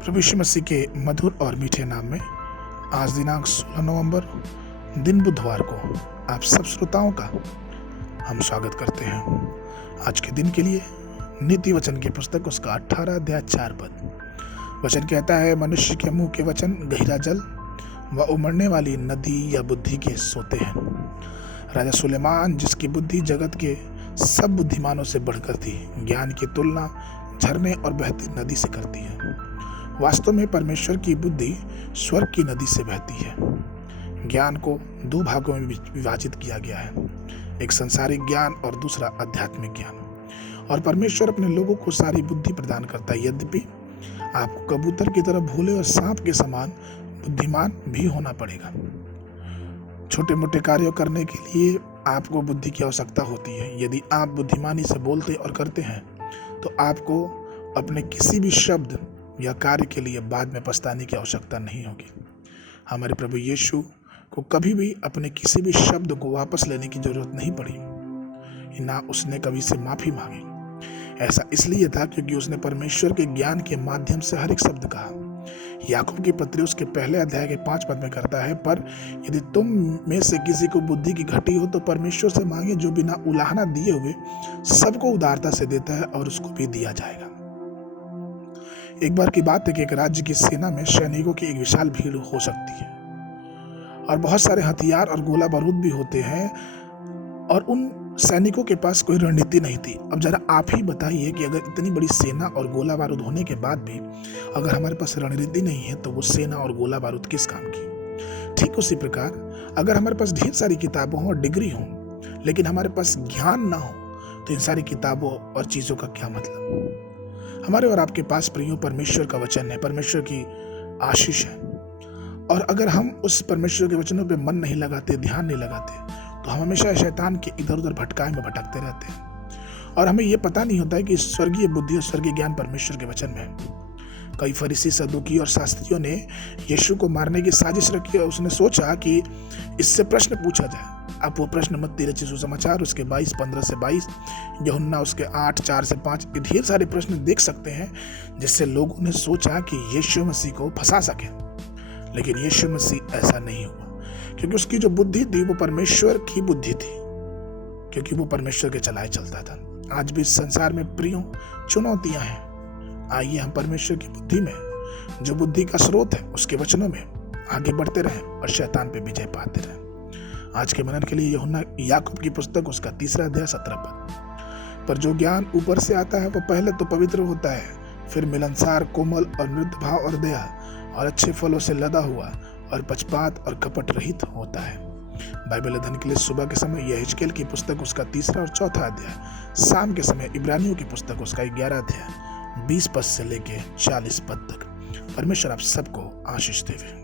प्रभु यीशु मसीह के मधुर और मीठे नाम में आज दिनांक 16 नवंबर दिन बुधवार को आप सब श्रोताओं का हम स्वागत करते हैं। आज के दिन के लिए नीति वचन की पुस्तक उसका 18 अध्याय 4 पद वचन कहता है, मनुष्य के मुंह के वचन गहरा जल व उमड़ने वाली नदी या बुद्धि के सोते हैं। राजा सुलेमान, जिसकी बुद्धि जगत के सब बुद्धिमानों से बढ़कर थी, ज्ञान की तुलना झरने और बहती नदी से करती है। वास्तव में परमेश्वर की बुद्धि स्वर्ग की नदी से बहती है। ज्ञान को दो भागों में विभाजित किया गया है, एक संसारिक ज्ञान और दूसरा आध्यात्मिक ज्ञान। और परमेश्वर अपने लोगों को सारी बुद्धि प्रदान करता है। यद्यपि आपको कबूतर की तरह भोले और सांप के समान बुद्धिमान भी होना पड़ेगा। छोटे मोटे कार्यों करने के लिए आपको बुद्धि की आवश्यकता होती है। यदि आप बुद्धिमानी से बोलते और करते हैं तो आपको अपने किसी भी शब्द या कार्य के लिए बाद में पछताने की आवश्यकता नहीं होगी। हमारे प्रभु यीशु को कभी भी अपने किसी भी शब्द को वापस लेने की जरूरत नहीं पड़ी, ना उसने कभी से माफी मांगी। ऐसा इसलिए था क्योंकि उसने परमेश्वर के ज्ञान के माध्यम से हर एक शब्द कहा। याकूब की पत्री उसके पहले अध्याय के 5 पद में करता है, पर यदि तुम में से किसी को बुद्धि की घटी हो तो परमेश्वर से मांगे, जो बिना उलाहना दिए हुए सबको उदारता से देता है और उसको भी दिया जाएगा। एक बार की बात है कि एक राज्य की सेना में सैनिकों की एक विशाल भीड़ हो सकती है और बहुत सारे हथियार और गोला बारूद भी होते हैं, और उन सैनिकों के पास कोई रणनीति नहीं थी। अब जरा आप ही बताइए कि अगर इतनी बड़ी सेना और गोला बारूद होने के बाद भी अगर हमारे पास रणनीति नहीं है तो वो सेना और गोला बारूद किस काम की। ठीक उसी प्रकार अगर हमारे पास ढेर सारी किताबों और डिग्री हो लेकिन हमारे पास ज्ञान ना हो तो इन सारी किताबों और चीजों का क्या मतलब। हमारे और आपके पास प्रियो परमेश्वर का वचन है, परमेश्वर की आशीष है, और अगर हम उस परमेश्वर के वचनों पे मन नहीं लगाते, ध्यान नहीं लगाते, तो हम हमेशा शैतान के इधर उधर भटकाए में भटकते रहते हैं और हमें यह पता नहीं होता है कि स्वर्गीय बुद्धि और स्वर्गीय ज्ञान परमेश्वर के वचन में है। कई फरीसी, सदूकी और शास्त्रियों ने यीशु को मारने की साजिश रखी और उसने सोचा कि इससे प्रश्न पूछा जाए। आप वो प्रश्न मत्ती रचित सुसमाचार उसके 22:15 से 22, यूहन्ना उसके 8:4 से 5, ढेर सारे प्रश्न देख सकते हैं जिससे लोगों ने सोचा कि यीशु मसीह को फंसा सके। लेकिन यीशु मसीह ऐसा नहीं हुआ, क्योंकि उसकी जो बुद्धि थी वो परमेश्वर की बुद्धि थी, क्योंकि वो परमेश्वर के चलाए चलता था। आज भी इस संसार में प्रियो चुनौतियां हैं। आइए हम परमेश्वर की बुद्धि में, जो बुद्धि का स्रोत है, उसके वचनों में आगे बढ़ते रहें और शैतान पे विजय पाते रहें। आज के मनन के लिए यूहन्ना याकूब की पुस्तक उसका 3 अध्याय 17 पद। पर जो ज्ञान ऊपर से आता है वो पहले तो पवित्र होता है, फिर मिलनसार, कोमल और मृदु भाव और दया और अच्छे फलों से लदा हुआ और पक्षपात और कपट रहित होता है। बाइबल अध्ययन के लिए सुबह के समय यहेजकेल की पुस्तक उसका 3 और 4 अध्याय, शाम के समय इब्रानियों की पुस्तक उसका 11 अध्याय 20 पद से लेके 40 पद तक। परमेश्वर आप सबको आशीष देवे।